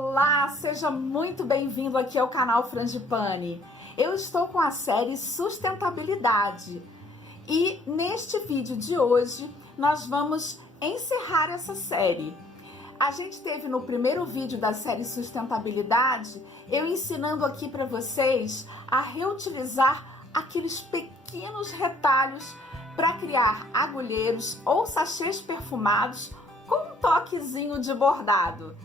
Olá, seja muito bem-vindo aqui ao canal Frangipane. Eu estou com a série Sustentabilidade e neste vídeo de hoje nós vamos encerrar essa série. A gente teve no primeiro vídeo da série Sustentabilidade eu ensinando aqui para vocês a reutilizar aqueles pequenos retalhos para criar agulheiros ou sachês perfumados com um toquezinho de bordado.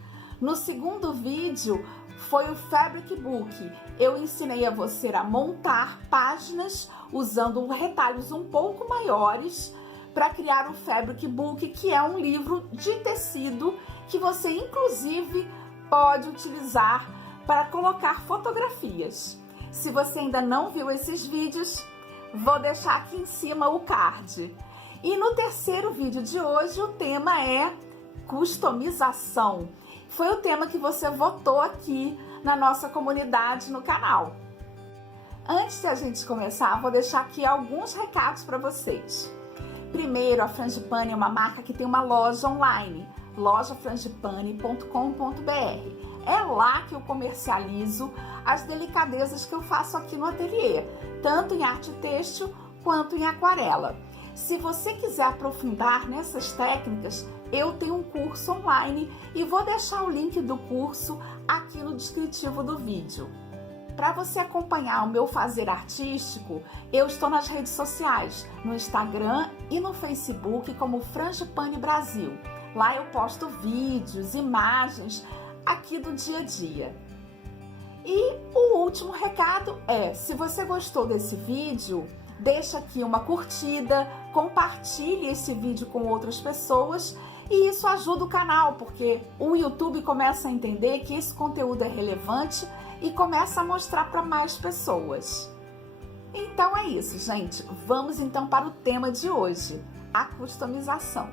No segundo vídeo foi o Fabric Book. Eu ensinei a você a montar páginas usando retalhos um pouco maiores para criar o Fabric Book, que é um livro de tecido que você inclusive pode utilizar para colocar fotografias. Se você ainda não viu esses vídeos, vou deixar aqui em cima o card. E no terceiro vídeo de hoje o tema é customização. Foi o tema que você votou aqui na nossa comunidade no canal. Antes de a gente começar, vou deixar aqui alguns recados para vocês. Primeiro, a Frangipane é uma marca que tem uma loja online, lojafrangipane.com.br. É lá que eu comercializo as delicadezas que eu faço aqui no ateliê, tanto em arte têxtil quanto em aquarela. Se você quiser aprofundar nessas técnicas, eu tenho um curso online e vou deixar o link do curso aqui no descritivo do vídeo. Para você acompanhar o meu fazer artístico, eu estou nas redes sociais, no Instagram e no Facebook como Frangipane Brasil. Lá eu posto vídeos, imagens aqui do dia a dia. E o último recado é, se você gostou desse vídeo, deixa aqui uma curtida, compartilhe esse vídeo com outras pessoas e isso ajuda o canal, porque o YouTube começa a entender que esse conteúdo é relevante e começa a mostrar para mais pessoas. Então é isso, gente. Vamos então para o tema de hoje, a customização.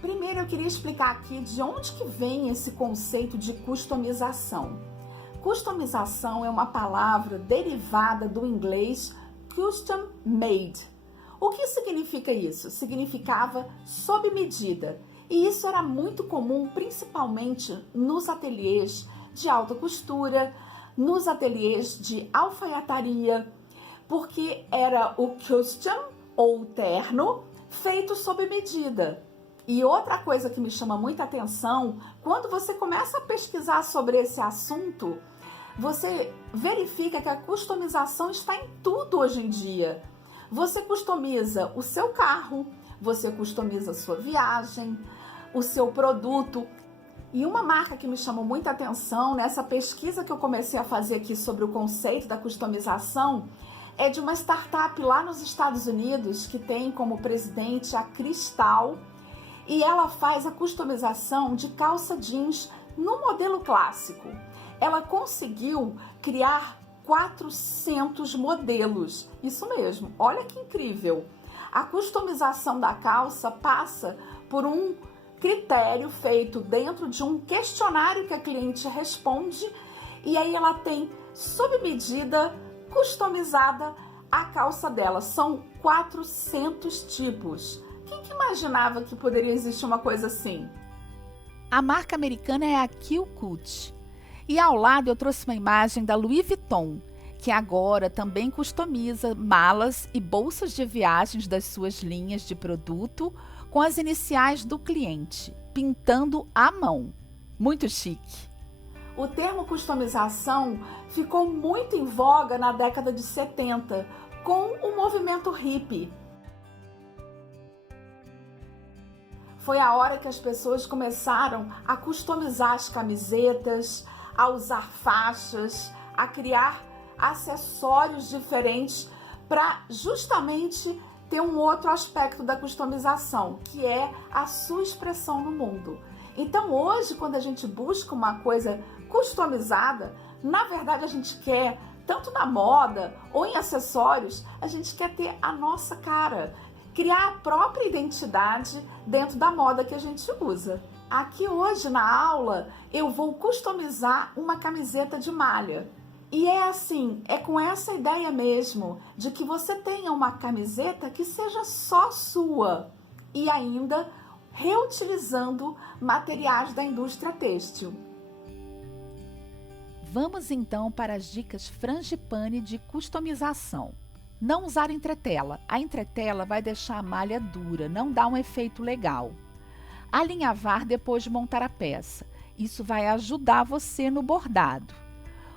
Primeiro eu queria explicar aqui de onde que vem esse conceito de customização. Customização é uma palavra derivada do inglês custom made. O que significa isso? Significava sob medida. E isso era muito comum, principalmente nos ateliês de alta costura, nos ateliês de alfaiataria, porque era o custom ou terno feito sob medida. E outra coisa que me chama muita atenção, quando você começa a pesquisar sobre esse assunto, você verifica que a customização está em tudo hoje em dia. Você customiza o seu carro, você customiza a sua viagem, o seu produto. E uma marca que me chamou muita atenção nessa pesquisa que eu comecei a fazer aqui sobre o conceito da customização é de uma startup lá nos Estados Unidos que tem como presidente a Cristal e ela faz a customização de calça jeans no modelo clássico. Ela conseguiu criar 400 modelos. Isso mesmo, olha que incrível. A customização da calça passa por um critério feito dentro de um questionário que a cliente responde e aí ela tem sob medida customizada a calça dela. São 400 tipos. Quem que imaginava que poderia existir uma coisa assim? A marca americana é a Killcut. E ao lado eu trouxe uma imagem da Louis Vuitton, que agora também customiza malas e bolsas de viagens das suas linhas de produto com as iniciais do cliente, pintando à mão. Muito chique. O termo customização ficou muito em voga na década de 70, com o movimento hippie. Foi a hora que as pessoas começaram a customizar as camisetas, a usar faixas, a criar acessórios diferentes para justamente ter um outro aspecto da customização, que é a sua expressão no mundo. Então hoje, quando a gente busca uma coisa customizada, na verdade a gente quer, tanto na moda ou em acessórios, a gente quer ter a nossa cara, criar a própria identidade dentro da moda que a gente usa. Aqui hoje na aula eu vou customizar uma camiseta de malha. E é assim, é com essa ideia mesmo de que você tenha uma camiseta que seja só sua e ainda reutilizando materiais da indústria têxtil. Vamos então para as dicas frangipane de customização. Não usar entretela. A entretela vai deixar a malha dura, não dá um efeito legal. Alinhavar depois de montar a peça. Isso vai ajudar você no bordado.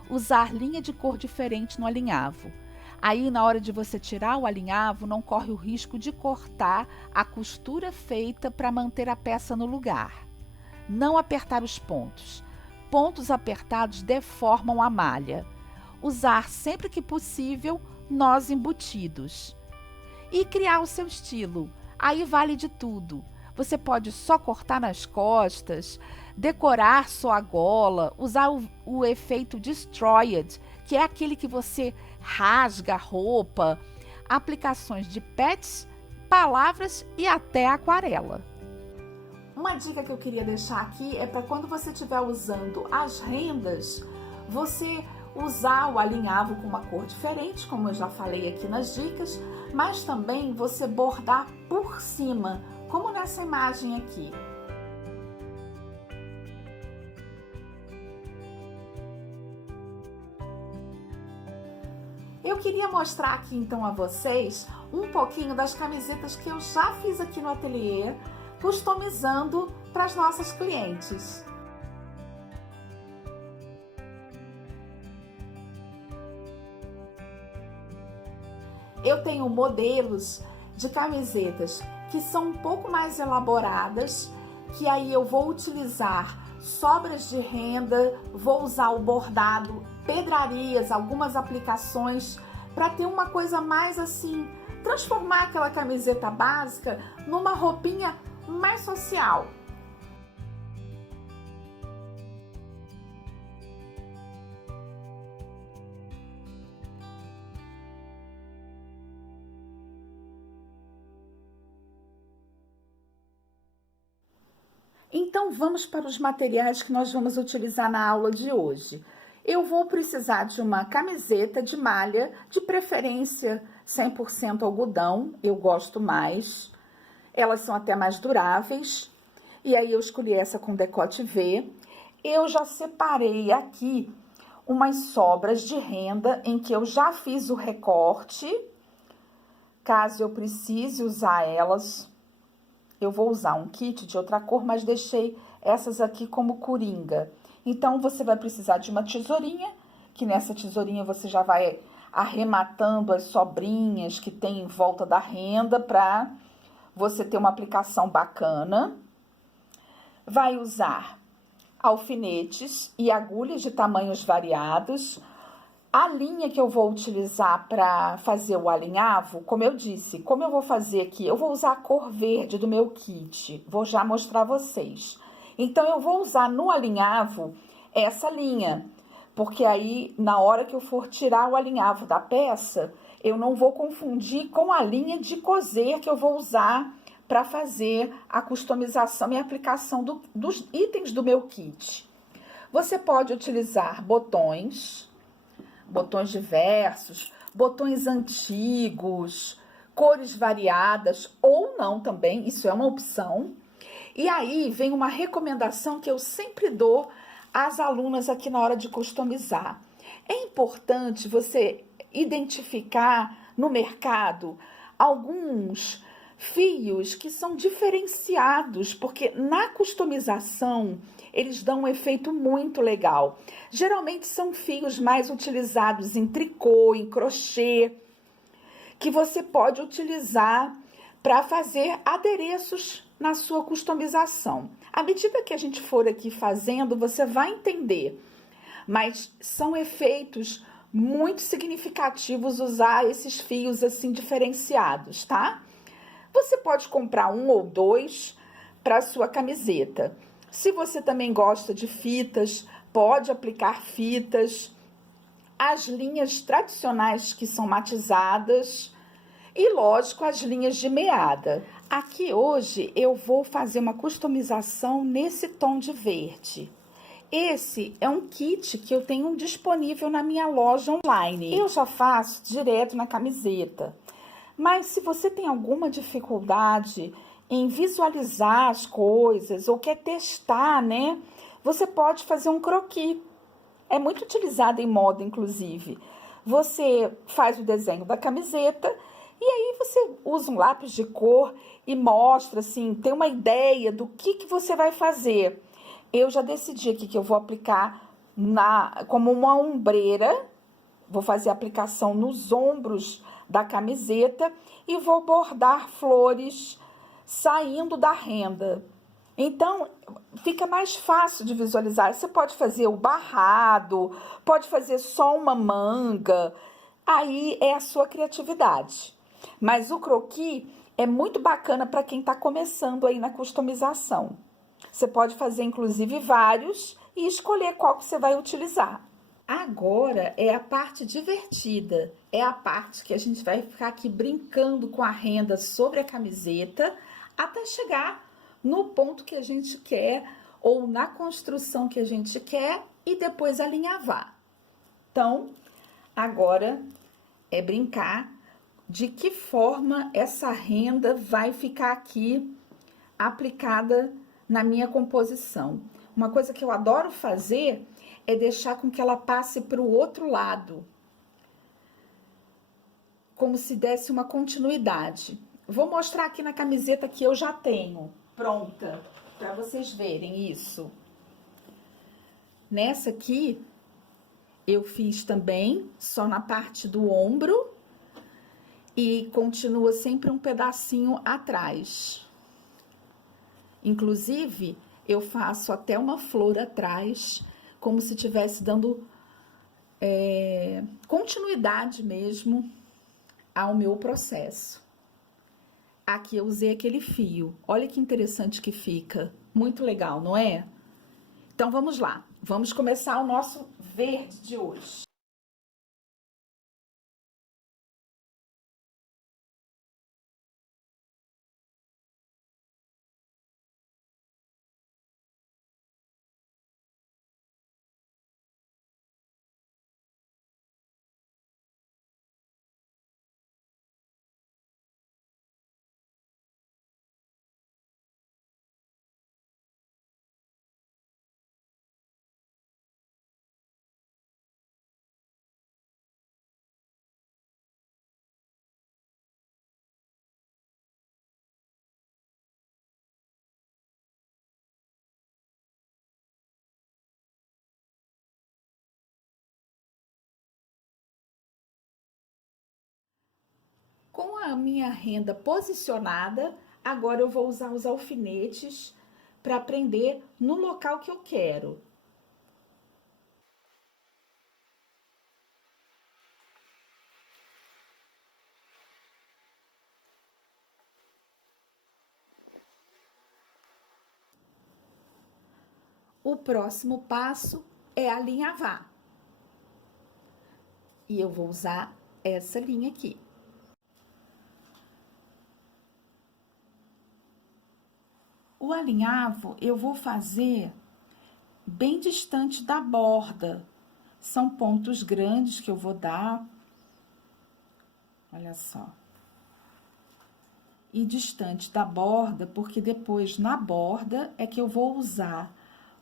Usar linha de cor diferente no alinhavo. Aí, na hora de você tirar o alinhavo, não corre o risco de cortar a costura feita para manter a peça no lugar. Não apertar os pontos. Pontos apertados deformam a malha. Usar sempre que possível nós embutidos. E criar o seu estilo. Aí vale de tudo. Você pode só cortar nas costas, decorar só a gola, usar o efeito Destroyed, que é aquele que você rasga a roupa, aplicações de pets, palavras e até aquarela. Uma dica que eu queria deixar aqui é para quando você estiver usando as rendas, você usar o alinhavo com uma cor diferente, como eu já falei aqui nas dicas, mas também você bordar por cima, como nessa imagem aqui. Eu queria mostrar aqui então a vocês um pouquinho das camisetas que eu já fiz aqui no ateliê, customizando para as nossas clientes. Eu tenho modelos de camisetas que são um pouco mais elaboradas, que aí eu vou utilizar sobras de renda, vou usar o bordado, pedrarias, algumas aplicações, para ter uma coisa mais assim, transformar aquela camiseta básica numa roupinha mais social. Então vamos para os materiais que nós vamos utilizar na aula de hoje. Eu vou precisar de uma camiseta de malha, de preferência 100% algodão, eu gosto mais. Elas são até mais duráveis. E aí eu escolhi essa com decote V. Eu já separei aqui umas sobras de renda em que eu já fiz o recorte. Caso eu precise usar elas, eu vou usar um kit de outra cor, mas deixei essas aqui como coringa. Então, você vai precisar de uma tesourinha, que nessa tesourinha você já vai arrematando as sobrinhas que tem em volta da renda para você ter uma aplicação bacana. Vai usar alfinetes e agulhas de tamanhos variados. A linha que eu vou utilizar para fazer o alinhavo, como eu disse, como eu vou fazer aqui, eu vou usar a cor verde do meu kit, vou já mostrar a vocês. Então, eu vou usar no alinhavo essa linha, porque aí, na hora que eu for tirar o alinhavo da peça, eu não vou confundir com a linha de coser que eu vou usar para fazer a customização e aplicação dos itens do meu kit. Você pode utilizar botões diversos, botões antigos, cores variadas ou não também, isso é uma opção. E aí vem uma recomendação que eu sempre dou às alunas aqui na hora de customizar. É importante você identificar no mercado alguns fios que são diferenciados, porque na customização eles dão um efeito muito legal. Geralmente são fios mais utilizados em tricô, em crochê, que você pode utilizar para fazer adereços na sua customização. À medida que a gente for aqui fazendo, você vai entender. Mas são efeitos muito significativos usar esses fios assim diferenciados, tá? Você pode comprar um ou dois para a sua camiseta. Se você também gosta de fitas, pode aplicar fitas, as linhas tradicionais que são matizadas e, lógico, as linhas de meada. Aqui hoje eu vou fazer uma customização nesse tom de verde. Esse é um kit que eu tenho disponível na minha loja online. Eu já faço direto na camiseta. Mas se você tem alguma dificuldade em visualizar as coisas ou quer testar, né? Você pode fazer um croquis. É muito utilizada em moda, inclusive. Você faz o desenho da camiseta e aí você usa um lápis de cor e mostra, assim, tem uma ideia do que você vai fazer. Eu já decidi aqui que eu vou aplicar como uma ombreira, vou fazer a aplicação nos ombros da camiseta e vou bordar flores saindo da renda. Então, fica mais fácil de visualizar. Você pode fazer o barrado, pode fazer só uma manga, aí é a sua criatividade. Mas o croquis é muito bacana para quem está começando aí na customização. Você pode fazer, inclusive, vários e escolher qual que você vai utilizar. Agora é a parte divertida, é a parte que a gente vai ficar aqui brincando com a renda sobre a camiseta até chegar no ponto que a gente quer ou na construção que a gente quer e depois alinhavar. Então, agora é brincar de que forma essa renda vai ficar aqui aplicada na minha composição. Uma coisa que eu adoro fazer é deixar com que ela passe para o outro lado, como se desse uma continuidade. Vou mostrar aqui na camiseta que eu já tenho pronta, para vocês verem isso. Nessa aqui, eu fiz também só na parte do ombro e continua sempre um pedacinho atrás. Inclusive, eu faço até uma flor atrás, como se estivesse dando continuidade mesmo ao meu processo. Aqui eu usei aquele fio. Olha que interessante que fica. Muito legal, não é? Então, vamos lá. Vamos começar o nosso verde de hoje. Com a minha renda posicionada, agora eu vou usar os alfinetes para prender no local que eu quero. O próximo passo é alinhavar. E eu vou usar essa linha aqui. O alinhavo eu vou fazer bem distante da borda. São pontos grandes que eu vou dar. Olha só. E distante da borda, porque depois na borda é que eu vou usar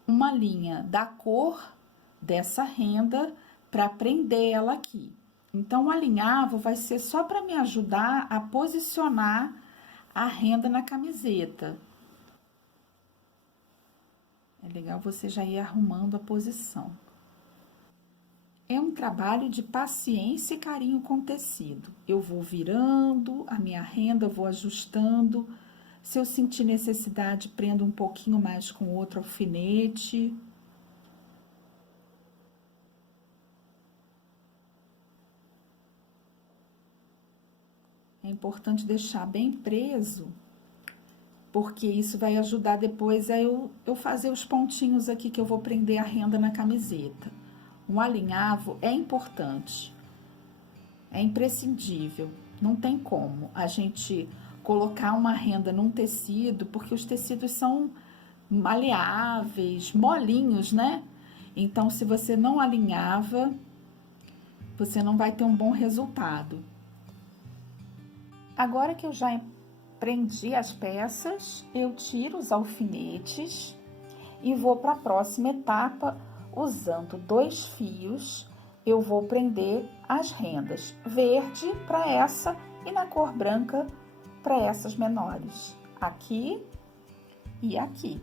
uma linha da cor dessa renda para prender ela aqui. Então, o alinhavo vai ser só para me ajudar a posicionar a renda na camiseta. É legal você já ir arrumando a posição. É um trabalho de paciência e carinho com o tecido. Eu vou virando a minha renda, vou ajustando. Se eu sentir necessidade, prendo um pouquinho mais com outro alfinete. É importante deixar bem preso, porque isso vai ajudar depois a eu fazer os pontinhos aqui que eu vou prender a renda na camiseta. Um alinhavo é importante, é imprescindível, não tem como a gente colocar uma renda num tecido, porque os tecidos são maleáveis, molinhos, né? Então, se você não alinhava, você não vai ter um bom resultado. Agora que eu já prendi as peças, eu tiro os alfinetes e vou para a próxima etapa, usando 2 fios, eu vou prender as rendas verde para essa e na cor branca para essas menores, aqui e aqui.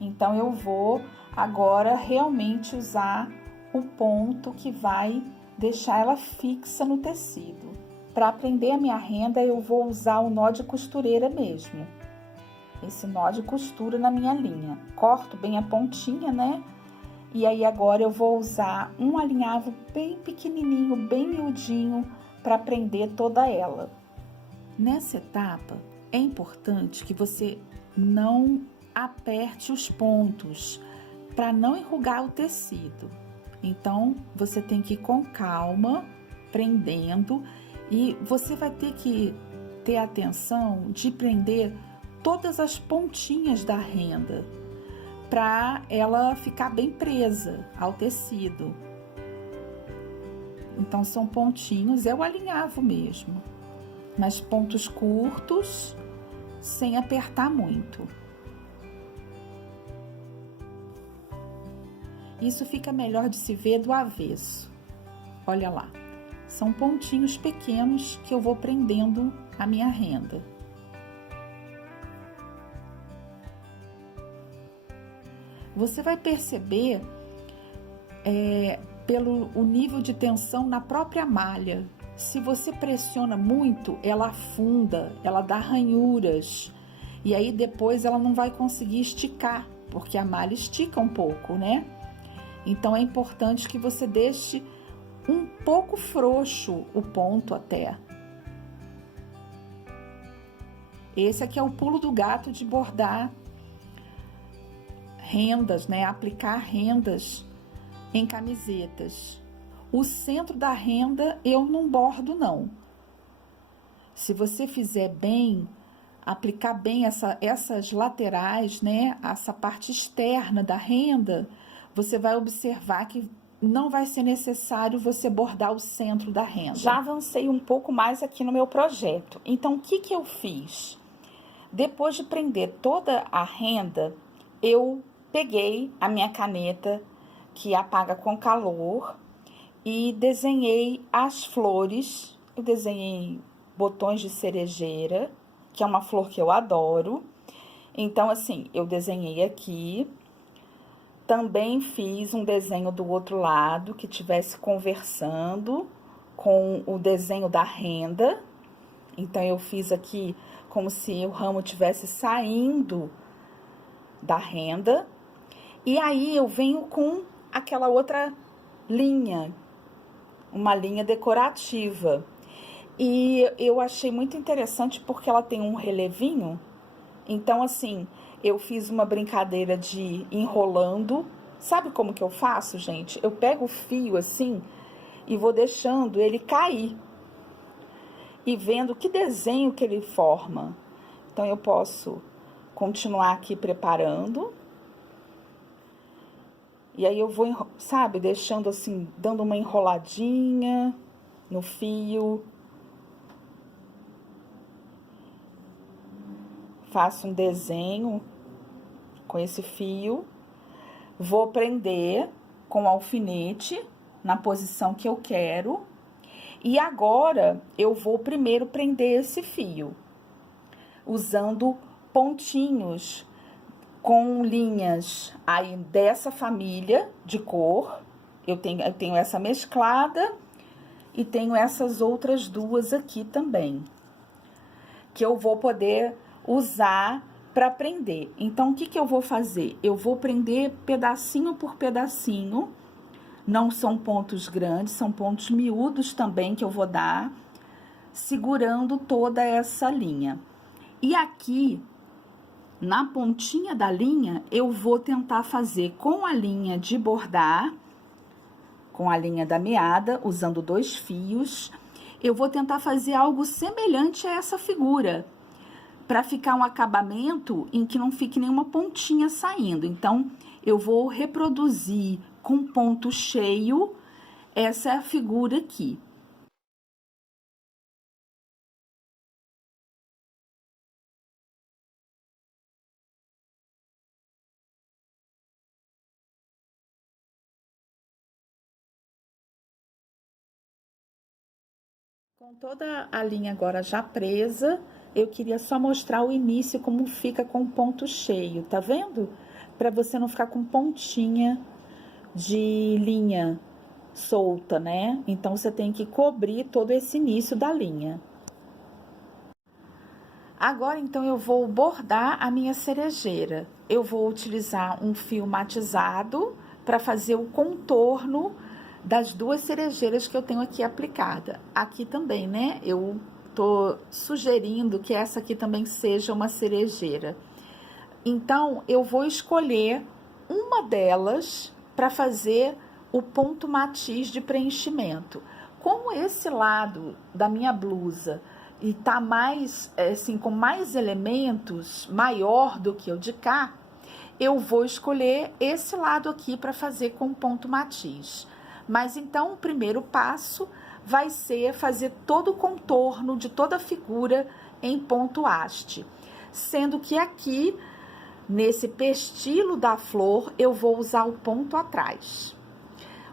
Então eu vou agora realmente usar o ponto que vai deixar ela fixa no tecido. Para prender a minha renda, eu vou usar o nó de costureira mesmo. Esse nó de costura na minha linha. Corto bem a pontinha, né? E aí agora eu vou usar um alinhavo bem pequenininho, bem miudinho, para prender toda ela. Nessa etapa, é importante que você não aperte os pontos, para não enrugar o tecido. Então, você tem que ir com calma, prendendo, e você vai ter que ter atenção de prender todas as pontinhas da renda, para ela ficar bem presa ao tecido. Então, são pontinhos, é o alinhavo mesmo, mas pontos curtos, sem apertar muito. Isso fica melhor de se ver do avesso. Olha lá, são pontinhos pequenos que eu vou prendendo a minha renda. Você vai perceber pelo o nível de tensão na própria malha. Se você pressiona muito, ela afunda, ela dá ranhuras. E aí depois ela não vai conseguir esticar, porque a malha estica um pouco, né? Então é importante que você deixe um pouco frouxo o ponto até. Esse aqui é o pulo do gato de bordar rendas, né? Aplicar rendas em camisetas. O centro da renda eu não bordo não. Se você fizer bem, aplicar bem essas laterais, né? Essa parte externa da renda, você vai observar que não vai ser necessário você bordar o centro da renda. Já avancei um pouco mais aqui no meu projeto. Então, o que eu fiz? Depois de prender toda a renda, eu peguei a minha caneta que apaga com calor e desenhei as flores. Eu desenhei botões de cerejeira, que é uma flor que eu adoro. Então, assim, eu desenhei aqui. Também fiz um desenho do outro lado que tivesse conversando com o desenho da renda. Então, eu fiz aqui como se o ramo tivesse saindo da renda. E aí, eu venho com aquela outra linha, uma linha decorativa. E eu achei muito interessante porque ela tem um relevinho. Então, assim, eu fiz uma brincadeira de enrolando. Sabe como que eu faço, gente? Eu pego o fio assim e vou deixando ele cair. E vendo que desenho que ele forma. Então, eu posso continuar aqui preparando. E aí eu vou, sabe, deixando assim, dando uma enroladinha no fio. Faço um desenho com esse fio, vou prender com alfinete na posição que eu quero. E agora eu vou primeiro prender esse fio, usando pontinhos com linhas aí dessa família de cor. Eu tenho essa mesclada e tenho essas outras duas aqui também, que eu vou poder usar para prender. Então, o que eu vou fazer? Eu vou prender pedacinho por pedacinho. Não são pontos grandes, são pontos miúdos também que eu vou dar, segurando toda essa linha. E aqui, na pontinha da linha, eu vou tentar fazer com a linha de bordar, com a linha da meada, usando 2 fios. Eu vou tentar fazer algo semelhante a essa figura, para ficar um acabamento em que não fique nenhuma pontinha saindo. Então, eu vou reproduzir com ponto cheio essa figura aqui. Com toda a linha agora já presa, eu queria só mostrar o início como fica com o ponto cheio, tá vendo? Para você não ficar com pontinha de linha solta, né? Então você tem que cobrir todo esse início da linha. Agora então eu vou bordar a minha cerejeira. Eu vou utilizar um fio matizado para fazer o contorno das duas cerejeiras que eu tenho aqui aplicada. Aqui também, né? Eu tô sugerindo que essa aqui também seja uma cerejeira. Então, eu vou escolher uma delas para fazer o ponto matiz de preenchimento. Como esse lado da minha blusa e tá mais, assim, com mais elementos, maior do que o de cá, eu vou escolher esse lado aqui para fazer com ponto matiz. Mas então, o primeiro passo vai ser fazer todo o contorno de toda a figura em ponto haste. Sendo que aqui, nesse pestilo da flor, eu vou usar o ponto atrás.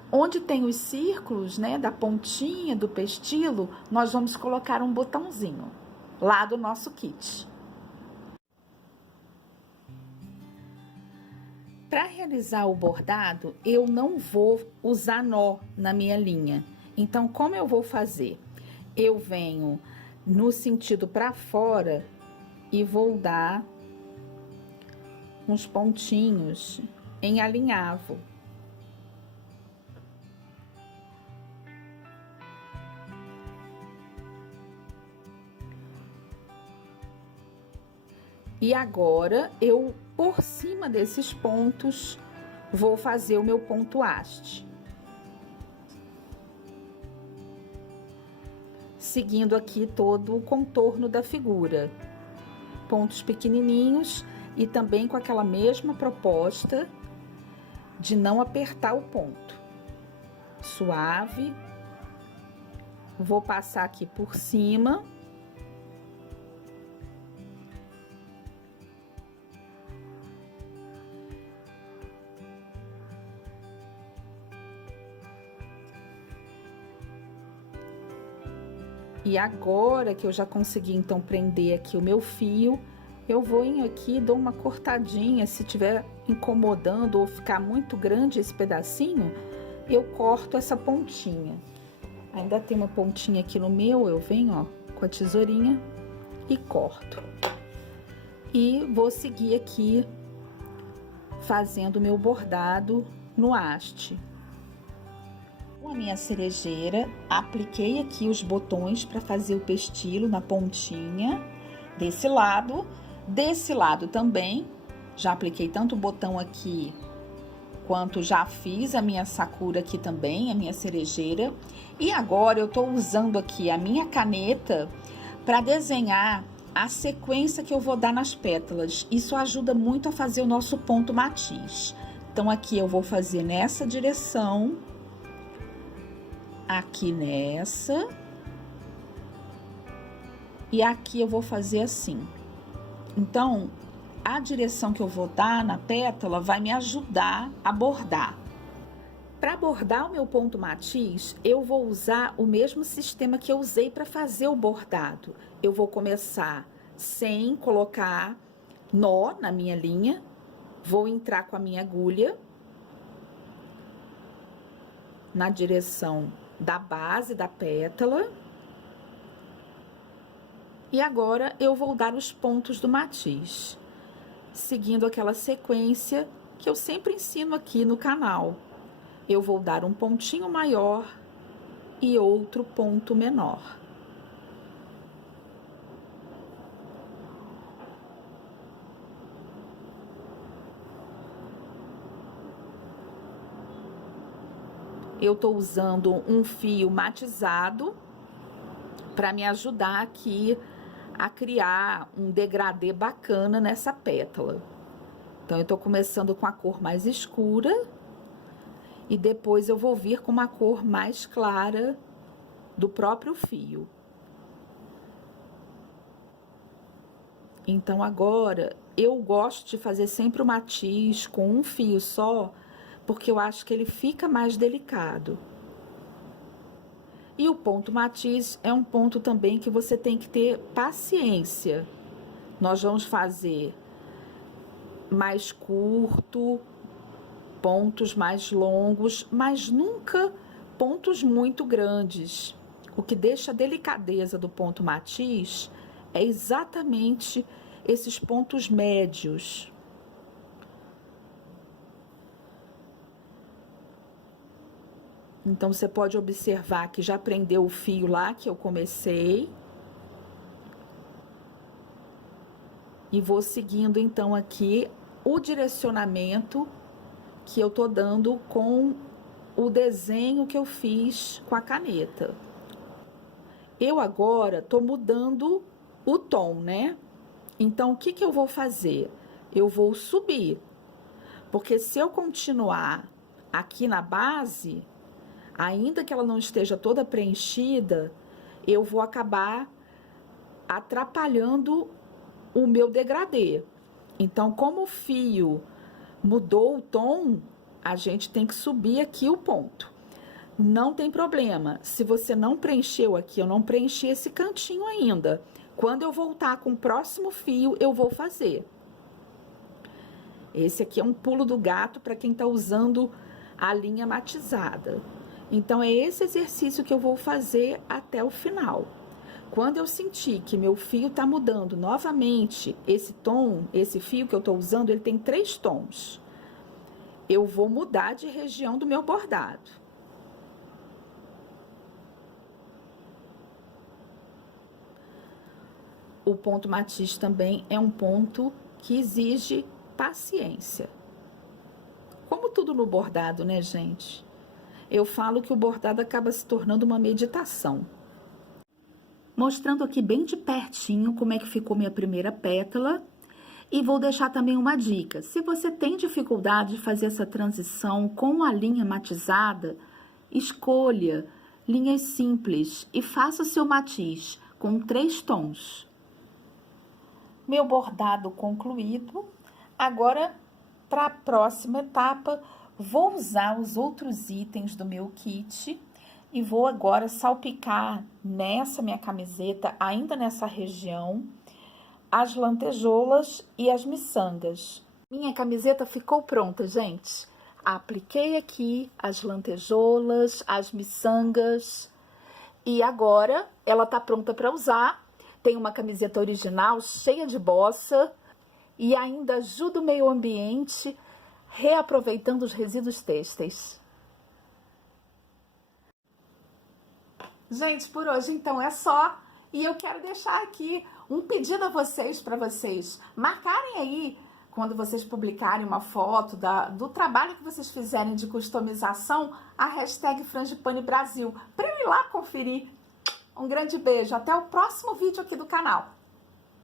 Onde tem os círculos, né, da pontinha do pestilo, nós vamos colocar um botãozinho lá do nosso kit. Para realizar o bordado, eu não vou usar nó na minha linha. Então, como eu vou fazer? Eu venho no sentido para fora e vou dar uns pontinhos em alinhavo. E agora, eu, por cima desses pontos, vou fazer o meu ponto haste. Seguindo aqui todo o contorno da figura. Pontos pequenininhos e também com aquela mesma proposta de não apertar o ponto. Suave. Vou passar aqui por cima. E agora que eu já consegui, então, prender aqui o meu fio, eu vou aqui, dou uma cortadinha, se tiver incomodando ou ficar muito grande esse pedacinho, eu corto essa pontinha. Ainda tem uma pontinha aqui no meu, eu venho, ó, com a tesourinha e corto. E vou seguir aqui, fazendo o meu bordado no haste. Com a minha cerejeira, apliquei aqui os botões para fazer o pestilo na pontinha desse lado também. Já apliquei tanto o botão aqui, quanto já fiz a minha sakura aqui também, a minha cerejeira. E agora eu tô usando aqui a minha caneta para desenhar a sequência que eu vou dar nas pétalas. Isso ajuda muito a fazer o nosso ponto matiz. Então, aqui eu vou fazer nessa direção, aqui nessa, e aqui eu vou fazer assim. Então, a direção que eu vou dar na pétala vai me ajudar a bordar. Para bordar o meu ponto matiz, eu vou usar o mesmo sistema que eu usei para fazer o bordado. Eu vou começar sem colocar nó na minha linha, vou entrar com a minha agulha na direção da base da pétala. E agora eu vou dar os pontos do matiz, seguindo aquela sequência que eu sempre ensino aqui no canal. Eu vou dar um pontinho maior e outro ponto menor. Eu tô usando um fio matizado para me ajudar aqui a criar um degradê bacana nessa pétala. Então, eu tô começando com a cor mais escura e depois eu vou vir com uma cor mais clara do próprio fio. Então, agora, eu gosto de fazer sempre o matiz com um fio só, porque eu acho que ele fica mais delicado. E o ponto matiz é um ponto também que você tem que ter paciência. Nós vamos fazer mais curto, pontos mais longos, mas nunca pontos muito grandes. O que deixa a delicadeza do ponto matiz é exatamente esses pontos médios. Então, você pode observar que já prendeu o fio lá que eu comecei. E vou seguindo, então, aqui o direcionamento que eu tô dando com o desenho que eu fiz com a caneta. Eu agora tô mudando o tom, né? Então, o que que eu vou fazer? Eu vou subir, porque se eu continuar aqui na base, ainda que ela não esteja toda preenchida, eu vou acabar atrapalhando o meu degradê. Então, como o fio mudou o tom, a gente tem que subir aqui o ponto. Não tem problema, se você não preencheu aqui, eu não preenchi esse cantinho ainda. Quando eu voltar com o próximo fio, eu vou fazer. Esse aqui é um pulo do gato para quem tá usando a linha matizada. Então, é esse exercício que eu vou fazer até o final. Quando eu sentir que meu fio tá mudando novamente, esse tom, esse fio que eu tô usando, ele tem 3 tons. Eu vou mudar de região do meu bordado. O ponto matiz também é um ponto que exige paciência. Como tudo no bordado, né, gente? Eu falo que o bordado acaba se tornando uma meditação. Mostrando aqui bem de pertinho como é que ficou minha primeira pétala. E vou deixar também uma dica. Se você tem dificuldade de fazer essa transição com a linha matizada, escolha linhas simples e faça o seu matiz com 3 tons. Meu bordado concluído. Agora, para a próxima etapa, vou usar os outros itens do meu kit e vou agora salpicar nessa minha camiseta, ainda nessa região, as lantejoulas e as miçangas. Minha camiseta ficou pronta, gente. Apliquei aqui as lantejoulas, as miçangas e agora ela tá pronta para usar. Tem uma camiseta original cheia de bossa e ainda ajuda o meio ambiente reaproveitando os resíduos têxteis. Gente, por hoje então é só. E eu quero deixar aqui um pedido a vocês, para vocês marcarem aí, quando vocês publicarem uma foto do trabalho que vocês fizerem de customização, a hashtag Frangipane Brasil, para eu ir lá conferir. Um grande beijo, até o próximo vídeo aqui do canal.